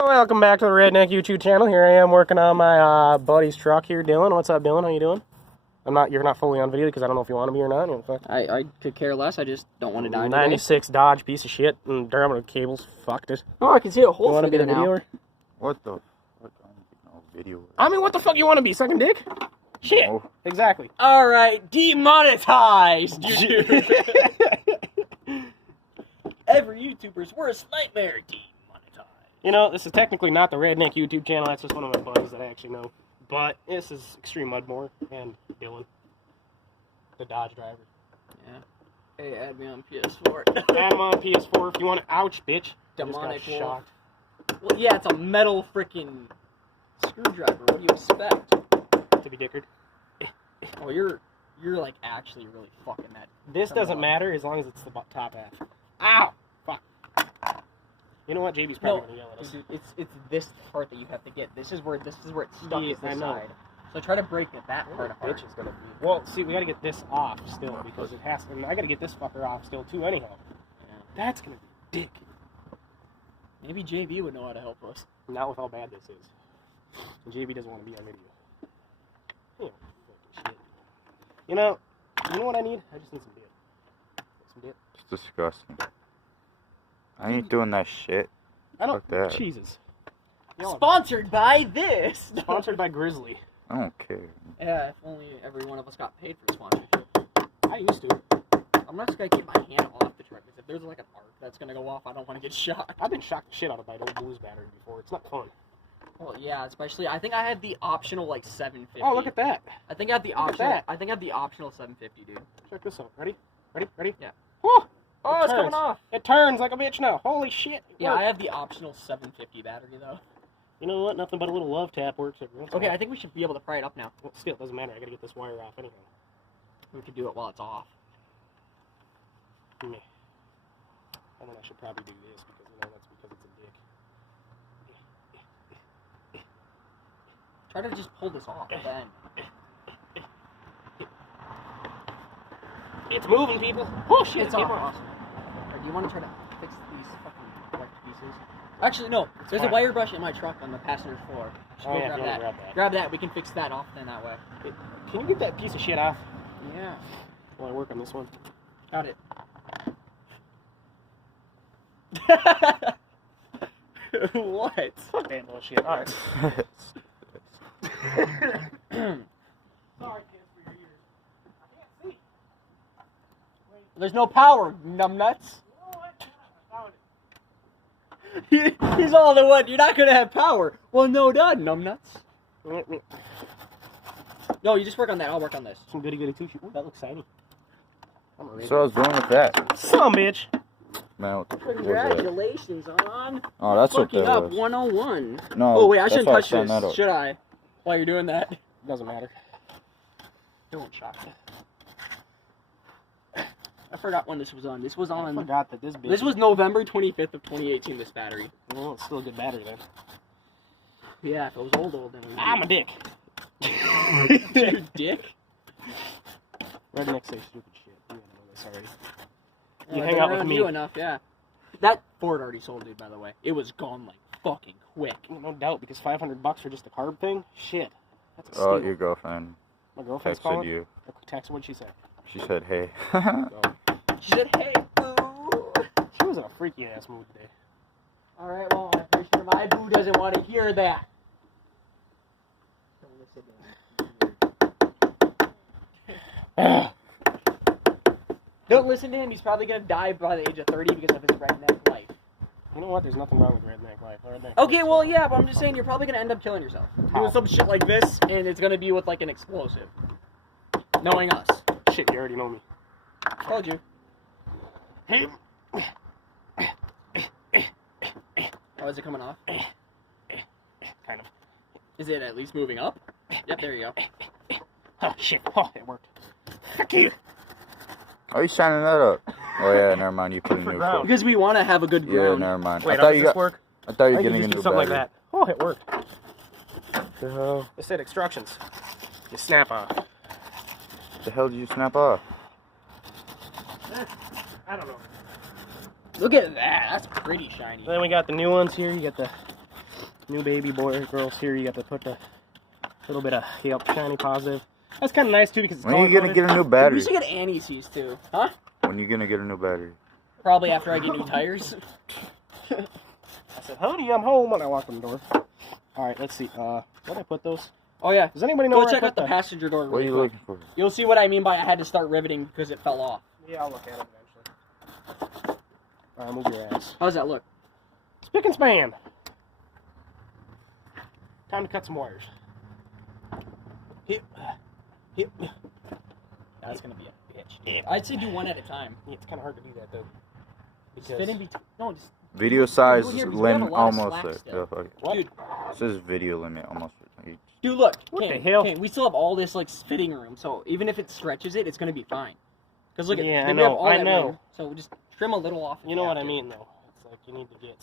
Welcome back to the Redneck YouTube channel. Here I am working on my buddy's truck here, Dylan. What's up, Dylan? How you doing? You're not fully on video because I don't know if you want to be or not. You know, I could care less. I just don't want to die. 96 Dodge piece of shit, and Durham cables fucked it. Oh, I can see a whole. You want to be the videoer? What the fuck? No video. I mean, what the fuck you want to be, sucking dick? Shit. No. Exactly. All right, demonetized. Every YouTuber's worst nightmare. Demonetized. You know, this is technically not the Redneck YouTube channel. That's just one of my buddies that I actually know. But this is Extreme Mudmore and Dylan, the Dodge driver. Yeah. Hey, add me on PS4. Add him on PS4 if you want to. Ouch, bitch. Demonic Just got shocked. Well, yeah, it's a metal freaking screwdriver. What do you expect? To be dickered. Oh, you're like actually really fucking that. This doesn't matter as long as it's the top half. Ow! Fuck. You know what? JB's probably gonna yell at us. Dude, it's this part that you have to get. This is where it's stuck. Yeah, Is the I know. side. So try to break that part apart. Bitch is gonna be. Well, see, we gotta get this off still because it has. And I gotta get this fucker off still too. Anyhow, Yeah. that's gonna be dick. Maybe JB would know how to help us. Not with how bad this is. And JB doesn't want to be on video. Yeah, fucking shit. You know what I need? I just need some dip. Some dip. It's disgusting. I ain't doing that shit. I don't. Fuck that. Jesus. Sponsored by this. Sponsored by Grizzly. I don't care. Yeah, if only every one of us got paid for sponsorship. I used to. I'm not just gonna keep my hand off the truck because if there's like an arc that's gonna go off, I don't want to get shocked. I've been shocked the shit out of my old blues battery before. It's not fun. Well, yeah, especially I think I had the optional like 750. Oh, look at that. I think I had the Look at optional. that. I think I had the optional 750, dude. Check this out. Ready? Ready? Ready? Yeah. Whew! Oh, it's coming off. It turns like a bitch now. Holy shit. Yeah, I have the optional 750 battery though. You know what? Nothing but a little love tap works. Okay, I think we should be able to pry it up now. Well, still, it doesn't matter. I gotta get this wire off anyhow. We could do it while it's off. Meh. And then I should probably do this because, that's because it's a dick. Try to just pull this off then. It's moving, people. Oh, shit. It's off. Awesome. Or do you want to try to fix these fucking wrecked pieces? Actually, no. There's a wire brush in my truck on the passenger floor. Just go grab that. Grab that. We can fix that off then that way. Can you get that piece of shit off? Yeah. While I work on this one. Got it. What? Fuck that bullshit. Alright. Sorry, kids, for your ears. I can't see. There's no power, numbnuts. He's all the one. You're not gonna have power. Well, no, done, numbnuts. No, you just work on that. I'll work on this. Some goody two. Ooh, that looks shiny. So I was going with that. Some bitch. Man, what the fuck was that? Congratulations on Oh, that's what fucking that up was. 101. No, Oh wait, I that's shouldn't why touch signed that this. up. Should I? While you're doing that. Doesn't matter. Don't shock me. I forgot when this was on. This was on. I forgot that this bitch. This was November 25th of 2018. This battery. Well, it's still a good battery then. Yeah, if it was old, then. I'm a dick. You dick. Redneck say stupid shit. You know this already. Well, You I've hang been out with around me. you enough, yeah. That Ford already sold, dude. By the way, it was gone like fucking quick. No doubt, because $500 for just a carb thing. Shit. That's a steal. Oh, your girlfriend My girlfriend's texted calling. you. Text. What'd she say? She said, hey. Oh. She said, "Hey, boo." She was in a freaky ass mood today. All right, well, I'm pretty sure my boo doesn't want to hear that. Don't listen to him. Don't listen to him. He's probably gonna die by the age of 30 because of his redneck life. You know what? There's nothing wrong with redneck life. Okay, well, yeah, but I'm just saying you're probably gonna end up killing yourself. How? Doing some shit like this, and it's gonna be with like an explosive. Knowing us. Shit, you already know me. Told you. Hey. Oh, is it coming off? Kind of. Is it at least moving up? Yep, there you go. Oh, shit. Oh, it worked. Fuck you. Oh, you shining that up? Oh, yeah, never mind. You put a new ground. foot. Because we want to have a good Yeah, ground. never mind. Wait, I thought does you this got. work? I thought you I were think getting you a just new do something battery. like that. Oh, it worked. The hell? It said instructions. You snap off. The hell did you snap off? I don't know. Look at that. That's pretty shiny. Then we got the new ones here. You got the new baby boy or girls here, you got to put the little bit of shiny positive. That's kind of nice too because it's when are you gonna get a new battery? We should get anti-seize too, huh? When are you gonna get a new battery? Probably after I get new tires. I said, honey, I'm home when I walked in the door. Alright, let's see. Where did I put those? Oh yeah. Does anybody know Go where check I out put the passenger door. What are you looking for? You'll see what I mean by I had to start riveting because it fell off. Yeah, I'll look at it eventually. Alright, move your ass. How does that look? Spick and span. Time to cut some wires. Hip. That's gonna be a bitch. Dude. I'd say do one at a time. Yeah, it's kind of hard to do that though. Just fit in between. No, just. Video size here, limit almost there. still. Yeah, fuck it. What? Dude. It says video limit almost. Dude, look. What okay, the hell? Okay, we still have all this like fitting room, so even if it stretches it, it's gonna be fine. Cause look at Yeah, we I know, have all I that know. room, so we just trim a little off. if You know have what I to. mean though. It's like you need to get